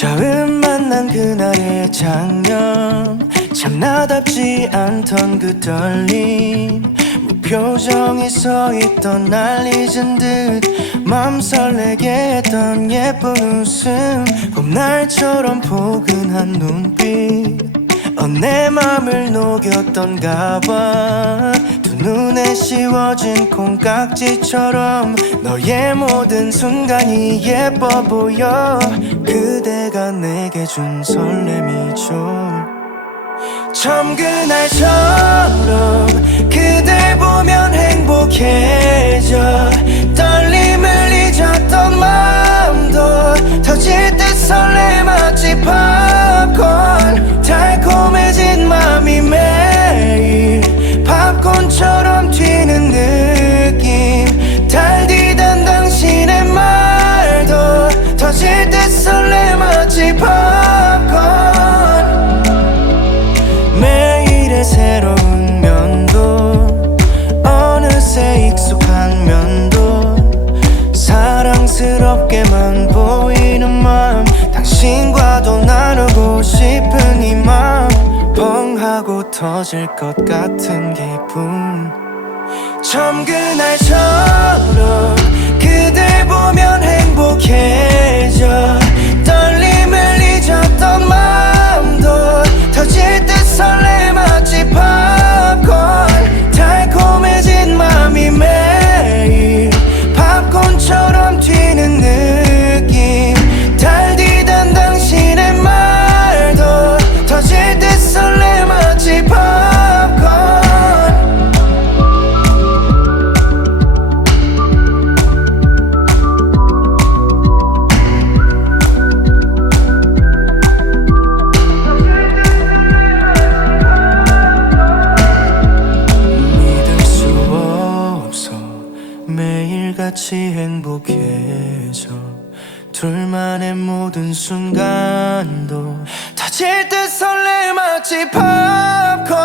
처음 만난 그날의 장면. 참 나답지 않던 그 떨림. 무표정이 서 있던 날 잊은 듯. 맘 설레게 했던 예쁜 웃음. 봄날처럼 포근한 눈빛. 어, 내 맘을 녹였던가 봐두 눈에 씌워진 콩깍지처럼 너의 모든 순간이 예뻐 보여. 그대가 내게 준 설렘이죠. 처음 그날처럼 그댈 보면 행복해져 사랑스럽게만 보이는 마음. 당신과도 나누고 싶은 이 마음. 뻥하고 터질 것 같은 기분. 처음 그날처럼 같이 행복해져. 둘만의 모든 순간도 터질 듯 설레 마치 팝콘